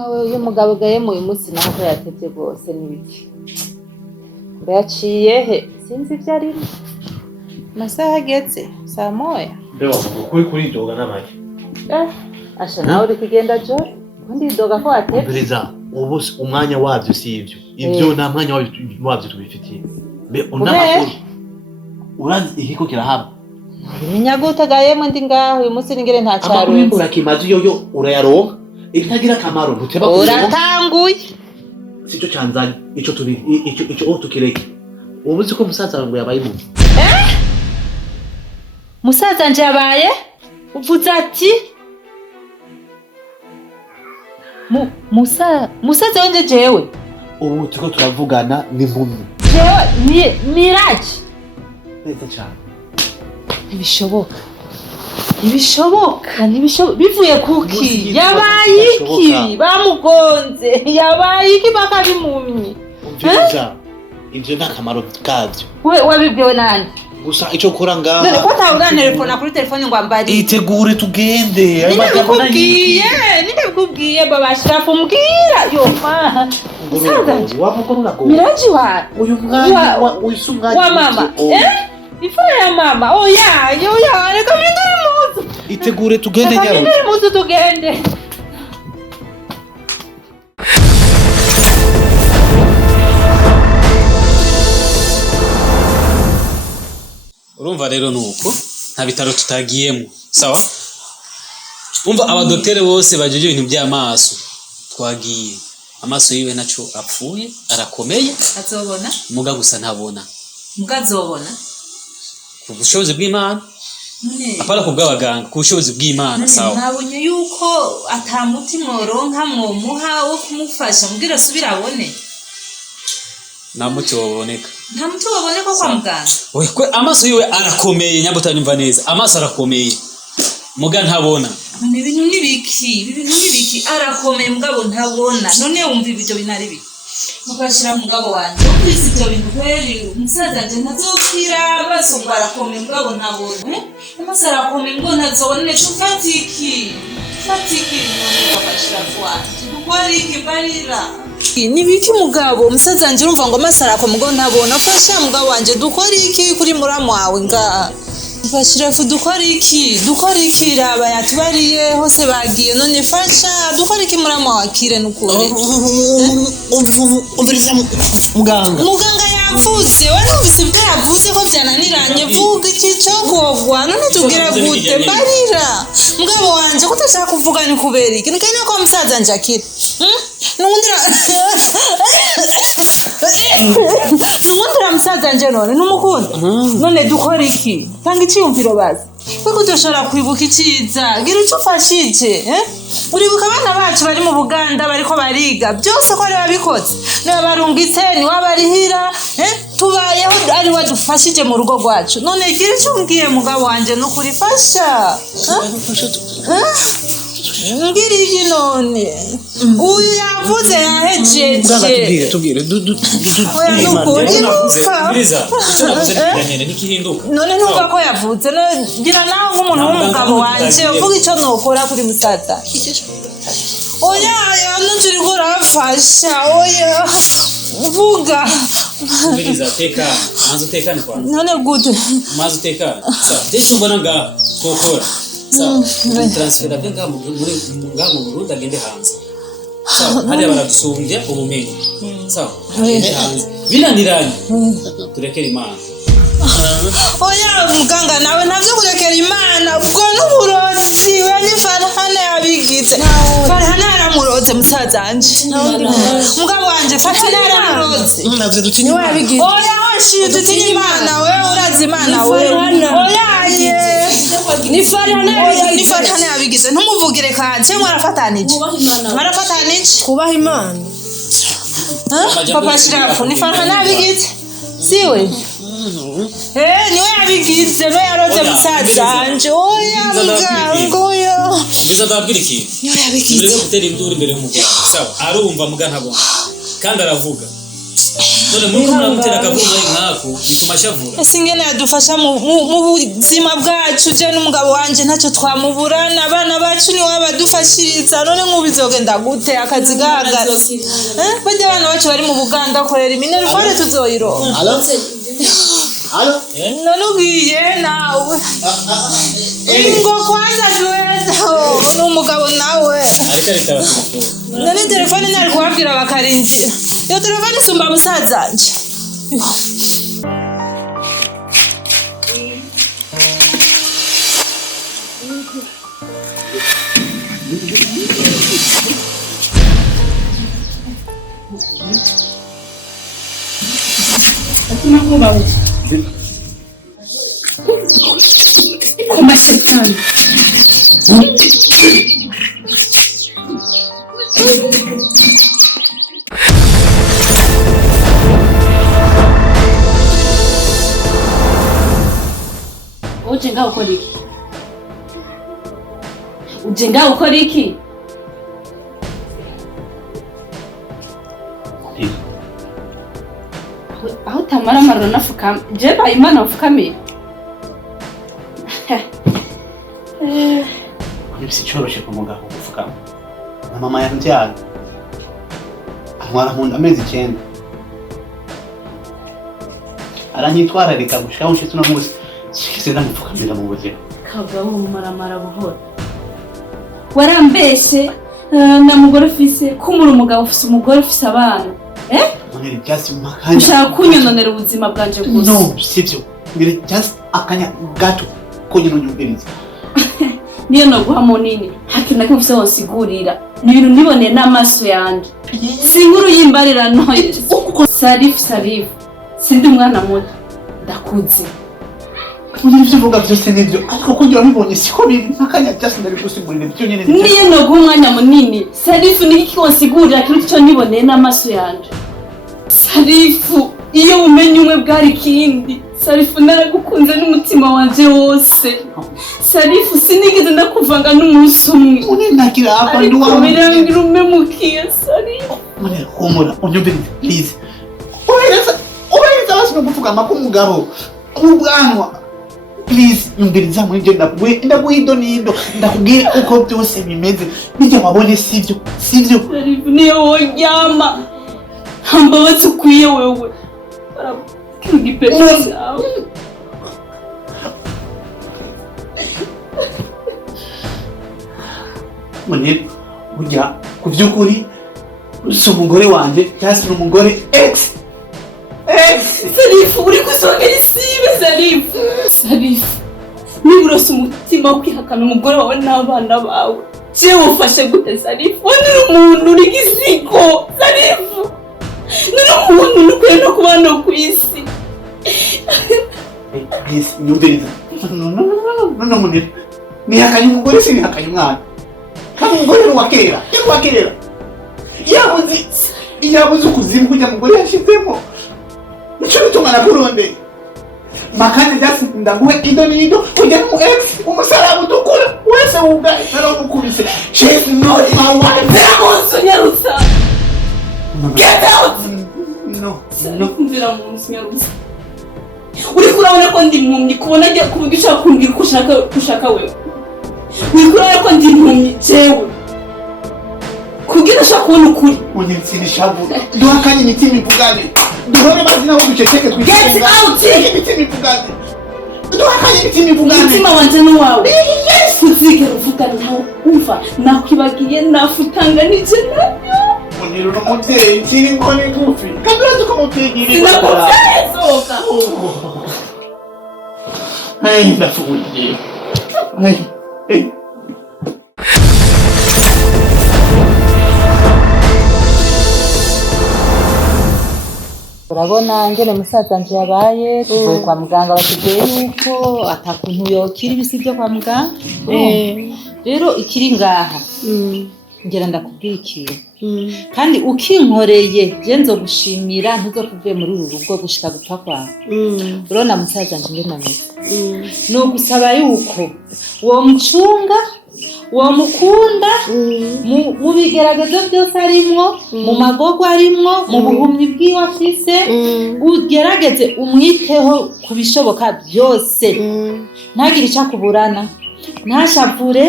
mama we uyu mugabo gaye mu munsi naho ko yatevye gose nibiki baciye he sinzi vyari masaha ageze saa moya Bewa kuri doga n'amaki asha nawe uri kugenda jo ndi doga ko atevye Pereza ubu umwanya wavyo sivyo ivyo nta mwanya wavyo tubifitiye be unamakuru urazi ikiko kirahaba Minyaguta gayemo ndi ngaho uyu munsi ningere nta cyaro. Amakuru kimazi yo urayaronka itagira kamaro ntuteba uratanguye. Sico canzanye ico turi ico tukireke. Ubuzi ko musaza ngo yabaye mu. Musaza nje yabaye? Uvuze ati Musaza wanje jewe. Ubu tuko turavugana ni mpumyi. Jewe ni Miraji. Neza cyane. Ibishoboka bivuye kuki yabaye iki bamugonze yabaye iki bakabimumye umviriza ivyo nakamaro kavyo we wabibwiwe nani gusa ico ukora ngaha none ko tawura kuri telefone ngo ambari itegure tugende nibikubwiye babashirafu mbwira yo ma wavuga Miraji wa uyu mwanya wa mama Ifara ya mama, oya, reka minduri muzu. Itegure tugende nyaro. Minduri muzu tugende. Urumva rero nuko nta bitaro tutagiyemo, sawa? Umva abadoktore bose bajeje ibintu by'amaso twagiye. Amaso yiwe naco apfuye, arakomeye. Azobona? Muga gusa ntabona. Muga azobona? Ubushobozi bw'Imana apara kubw'abaganga kubushobozi bw'Imana sawa nabonye yuko atamutima oronka muha wo kumufasha mbwira subira abone nta muti waboneka kwa muganga oye kwe amaso yiwe arakomeye nyabutanyumva neza amaso arakomeye muga ntabona ibintu nibiki arakomeye mugabo ntabona none wumva ibyo binari biki mukashira mugabo wanje ukwisi ibyo bintu kweri umusaza nje ntazokira basumba arakomeye mugabo ntabona amaso arakomeye ngo ntazobone tufatiki none bakashira fuwanje dukora iki barira nibiki mugabo umusaza nje urumva ngo amaso arakomeye ngo ntabona fasha mugabo wanje dukora iki kuri muramu wawe nga Bashirafu dukora iki raba yatubariye hose bagiye none fasha dukora iki murama wakire nukuri umviriza muganga yavuze wari ubise ibyo yavuze ko byananiranye vuga iki cyo kogwa none tubwira gute barira mugabo wanje ko utashaka kuvuga ni kubera iki nikane ko musaza nje akira nundira musaza nje none numukunda none dukora iki tanga icyumviro bazi kuko dushobora kwibuka iciza gira icyo ufashije uribuka abana bacu bari mu Buganda bariko bariga byose ko ari babikoze niba barungitse ni wabarihira tubayeho ari wadufashije mu rugo rwacu none gira icyo umbwiye mugabo wanje no kurifasha ngiri none uyu yavuze yahejeje tubwire oya nukuri Biriza icyo navuze n'ikiganyene nikihinduka none nuko ko yavuze ngira nawe nk'umuntu w'umugabo wanje uvuga icyo nokora kuri musaza oya nuturi kurafasha oya uvuga Biriza teka manzo tekane kwa none gute manzo tekane sawa decho mbona nga kokora sawa transfer byenga mu Burundi agende hanze sawa hadi baradusumbye ubumenyi sawa agende hanze binaniranye turekera Imana oya muganga nawe navyo kurekera Imana ubwo n'uburozi we ni Farhana yabigize Farhana yaramuroze musaza wanje mugabo wanje Farhana yaramuroze navyo dutinya wabigize oya washi dutinya Imana we urazi Imana we oya ni Farhana yabigize ntumuvugire kaje mwarafatanije kubaha Imana papa shirafu ni Farhana yabigize siwe niwe yabigize no yaroze musaza wanje oya muganga oya biza ndabwira iki niwe yabigize rero gutera induru imbere mu Rwanda sawa arumva muga ntabona kandi aravuga none muri mutera akavuga nkako bituma shavura ese ingene yadufasha mu buzima bwacu je n'umugabo wanje ntacyo twamuburana abana bacu ni wabadufashiriza none nk'ubizogenda gute akazi gahagaze bajya abana bacu bari mu Buganda korera iminerivare tuzoyironka Allo? none ugiye nawe ingo kwanza tuwezo n'umugabo nawe ariko aritaba none telefone ntari kubabwira bakarinjira iyo telefone isumba musazanje Como shetani ujenga ukora iki? Ujenga ukora iki? Aho tamara amararo nafukama je bayimana ufukamiye Ibisi cyoroshye ku mugabo gufukama na mama yanjyana antwara mu amezi 9 aranyitwararika gushika aho nshitse unamuzi sikise ndamupfukamira mu buzima kagabo mu maramara buhoro warambeshe na mugore ufise kumura umugabo ufise umugore ufise abana Moneri just makanya ushaka kunyononera ubuzima bwanje gusa no sivyo ngire just akanya gato konye n'unyumviriza niyo no guha munini hakina ko ufise wosigurira ni ibintu nibone n'amaso yanje sinkuru yimbarira noye Sarif sindi umwana muto ndakuze Ivyo uvuga byose nibyo ariko ko ngira bibonye siko biri akanya just ndabigusigurira byo nyene niyo no guha umwanya munini Sarif ni iki wosigurira kiri cyo nibone n'amaso yanje Sarifu iyo umenye umwe bwari kindi Sarifu naragukunze n'umutima wanje wose Sarifu sinigeze ndakuvanga n'umunsi umwe unenagira hapa ndi wa birangira umemukiye Sarifu mane humura unyumvirize please ubaheza basi kuvuga umugabo ubwanwa please nyumviriza muri byo ndaguhido nido ndakubwira uko byose bimeze bijya wabone sivyo Sarifu niyo wonyama hambabazi ukwiye wewe barabwigipete cyawe mane ujya kuvyukuri uso umugore wanje cyasi n'umugore ex Sarifu uri kusongera isibe Sarifu niburose umutima wo kwihakana umugore wawe n'abana bawe jewe ufashe gute Sarifu wani umuntu uri gisigo Sarifu nuri umuntu nukwiye no kubana ku isi please nyumviriza no munene nihakanye umugore sinihakanye umwana kandi umugore wakera yabuze ukuzimu kujya mugore yashizemo nico bituma nakurondeye makanya byasi ndaguhe ido kujya mu ex umusaraba utukura wese wuga naramukubise she's not my wife Nyarusa get out no mvira mu Nyarusa uri kurabona ko ndi impumyi kubona ajya kuvuga ushaka kumbwira ko ushaka wewe uri kurabona ko ndi impumyi jewe kugira ushaka kubona ukuri unyitsini shabu duhakanye imitima ivugane duhore bazina wo duceceke get out imitima ivugane duhakanye imitima ivugane umutima wanje n'uwawe uzigera uvuga nawe umva nakwibagiye nafutanga n'icyo nabyo Uniro no muvyeyi kiri ngone gufi kandi urazi ko muvyeyi sinakuzezoka ndafuye urabona ngene musaza nje yabaye tuvuye kwa muganga batubwiye yuko atakuntu yokira ibisi byo kwa muganga rero ikiri ngaha ngera ndakubwira ikintu kandi ukinkoreye je nzogushimira ntuzokuvuye muri uru rugo gushika gupfa kwawe urona musaza nje ngena neza no gusaba yuko wo mcunga uwo mukunda mu bigeragezo byose arimwo mu magogo arimwo mu buhumyi bw'iwe afise ugerageze umwiteho ku bishoboka byose ntagire icyo akuburana ntashavure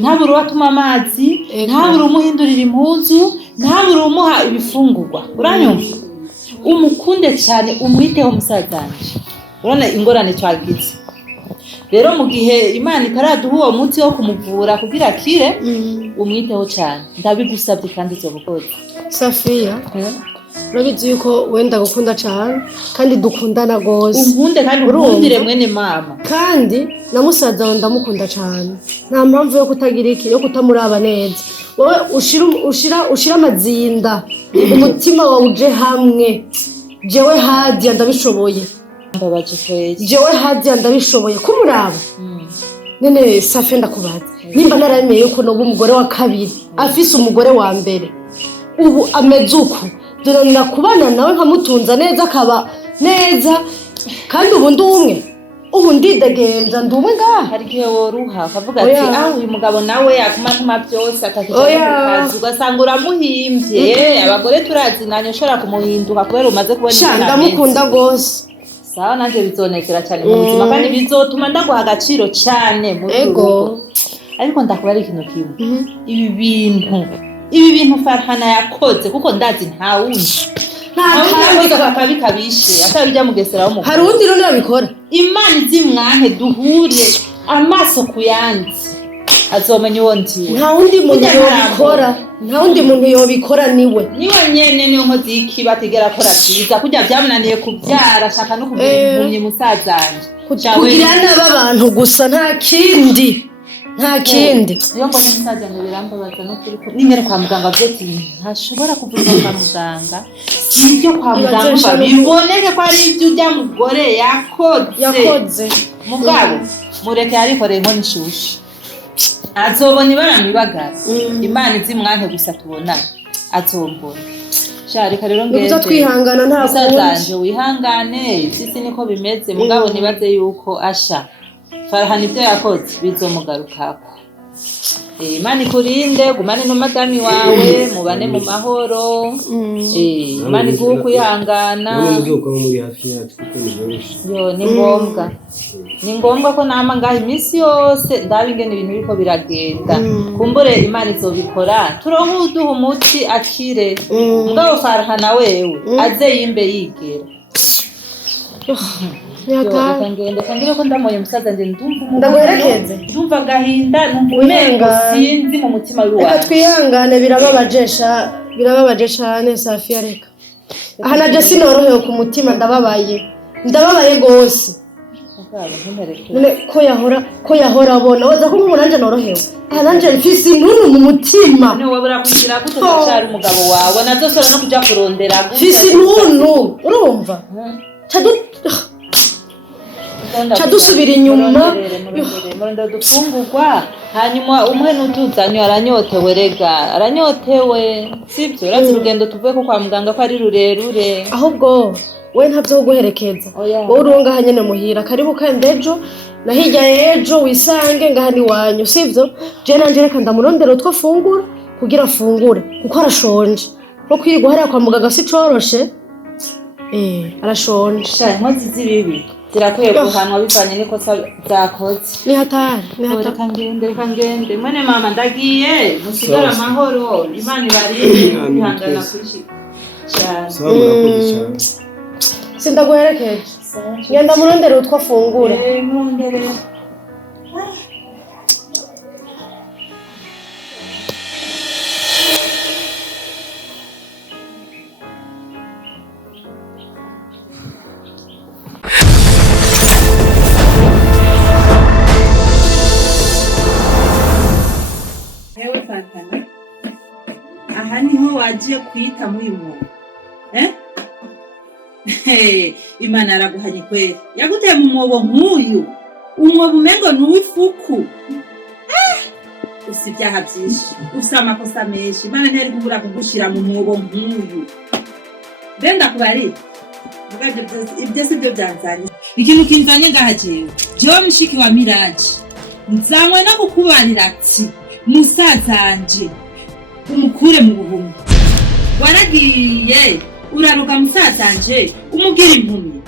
ntabure uwatuma amazi ntabure umuhindurira impuzu ntabure umuha ibifungurwa uranyumva umukunde cyane umwiteho musazanje urabona ingorane twagize rero mu gihe Imana itaraduha uwo muti wo kumuvura kugira akire umwiteho cyane ndabigusabye kandi uzobukoze Safiya urabizi yuko wenda gukunda cyane kandi dukundana gose unkunde kandi urundire mwene mama kandi na musaza wawe ndamukunda cyane nta mpamvu yo kutagira iki yo kutamuraba neza wowe ushira amazinda umutima wawe uje hamwe jewe Hadia ndabishoboye mbabaje kwezi jewe Hadia ndabishoboye kumuraba nene Safiya ndakubaza nimba naremeye yuko no umugore wa kabiri afise umugore wa mbere ubu ameze uko duranira kubana nawe nkamutunza neza akaba neza kandi ubu ndumwe ubu ndidegenza ndumwe ngaha hari igihe woruha ukavuga ati uyu mugabo nawe yakuma ntuma byose atakicaza ugasanga uramuhimbye abagore turazinanye ushobora kumuhinduka kubera umaze kubona ndamukunda rwose sawa nanjye bizonekera cyane mu buzima kandi bizotuma ndaguha agaciro cyane muri rugo ariko ndakubara ari ikintu kimwe ibi bintu Farhana yakoze kuko ndazi nta wundi akabikabishe atabijya mugeseraho mu hari undi rero nabikora Imana izimwanke duhure amaso ku yandi azomenya uwo ndiwe nta wundi muntu yobikora niwe nyene niyo nkozi y'ikibi atigera akora byiza kurya byamunaniye kubyara ashaka no kugira impumyi musazanje kugira n'abantu gusa nta kindi iyo mbona umusaza ngo birambabaza no kuri ko nimero kwa muganga byeti ntashobora kuvuga kwa muganga sibyo kwa muganga biboneke ko ari ibyo ujya mugore yakoze mugabo mureke arikoreye nko nishushe azobona ibaramibagara Imana izimwanke gusa tubonana azombona reka rero ngende twihangana nta musazanje wihangane sisi niko bimeze mugabo nibaze yuko asha Farhana ibyo yakoze bizomugarukako Imana ikurinde gumane n'umadami wawe mubane mu mahoro Imana iguhe kwihangana yo ni ngombwa ko nama ngaha iminsi yose ndaba ingene ibintu biriko biragenda kumbure Imana izobikora turonke uduha umuti akire mugabo Farhana wewe aze yimbe yigera ngende ko ndamoye musaza nje ndumva gahinda numva sinzi mu mutima wiwe reka twihangane birababaje cyane Safiya reka aha naje sinorohewe ku mutima ndababaye gose ko yahora abona waza ko umuntu nanje norohewe aha nanje mfise intuntu mu mutima no wabura kugira gute cyari umugabo wawe nazosora no kuja kurondera mfise intuntu urumva dusubira inyuma murenda dufungurwa hanyuma umwe n'utuzanyo aranyotewe sibyo urazi urugendo tuvuye ko kwa muganga ko ari rurerure ahubwo we ntavyo guherekeza wowe urunga nyene muhira karibu kandi ejo na hirya ejo wisange ngahani wanyu sivyo je nanje reka ndamurondera utwo fungura kugira afungure kuko arashonje no kwirwa hariya kwa muganga si coroshe arashonje inkozi z'ibibi zirakwiye guhanwa bivanye n'ikosa byakoze ni hatari reka ngende mwene mama ndagiye musigara amahoro Imana ibarinde ihangana kuki cyane sindaguherekeje ngenda murondera utwo afungura aha niho wagiye kwita muri uyu Imana araguhanye kweli yaguteye mu mwobo nk'uyu umwobo umengo n'uwifuku usi ibyaha byinshi usa amakosa menshi Imana ntiyari kubura kugushira mu mwobo nk'uyu benda kubari ibyo si byo byanzanye ikintu kinzanye ngaha jewe mushiki wa Miraji nzanywe no kukubarira ati musazanje umukure mu buhumyi. Waragiye uraruga musazanje umugira impumyi.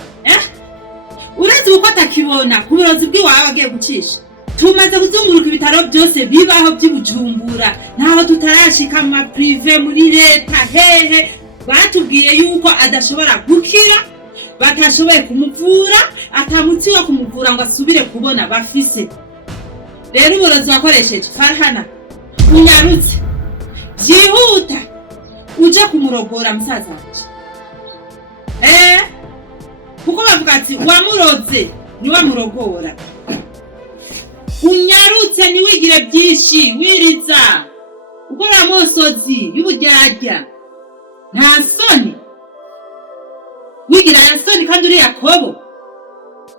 Urazi uko atakibona ku burozi bw'iwawe agiye gucisha. Tumaze kuzunguruka ibitaro byose bibaho by'Ibujumbura, ntaho tutarashika mu prive muri leta hehe. Batubwiye yuko adashobora gukira, batashoboye kumuvura, atamutsi wo kumuvura ngo asubire kubona bafise. Rero uburozi wakoresheje Farhana, unyarutse byihuta uje kumurogora musaza wanje. Kuko bavuga ati wamuroze ni wamurogora. Unyarutse ni wigire byinshi wiriza ukora amosozi y'uburyarya nta soni wigira soni kandi uri Yakobo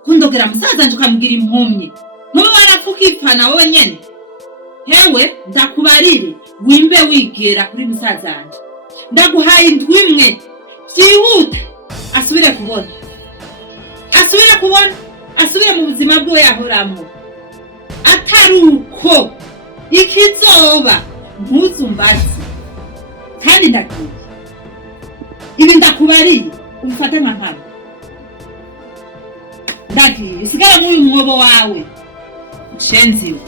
kundogera musaza nje ukamugira impumyi no warafuka ipana wowe nyene. Hewe ndakubarire wimbe wigera kuri musaza wanje, ndaguhaye indwi imwe byihuta asubire kubona, asubire mu buzima bwe yahoramo. Ataruko ikizoba ntuzumbaze kandi ndagiye ibi ndakubariye umfata nka nkana. Ndagiye usigara muri mwobo wawe ushenziwe.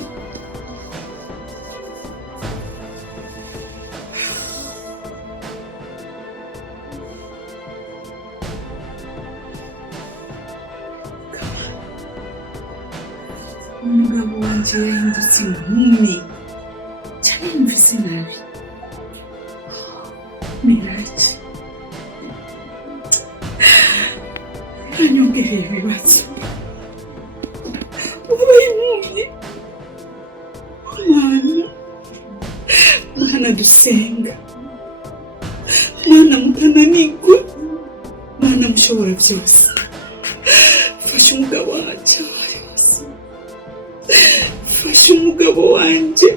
Umugabo wanje yahindutse impumyi cyane yumvise nabi. Miraji uranyongereye ibibazo. Ubaye impumyi Mana dusenga, Mana mutananirwa, Mana mushobora byose. Fasha umugabo wanje, fasha umugabo wanje.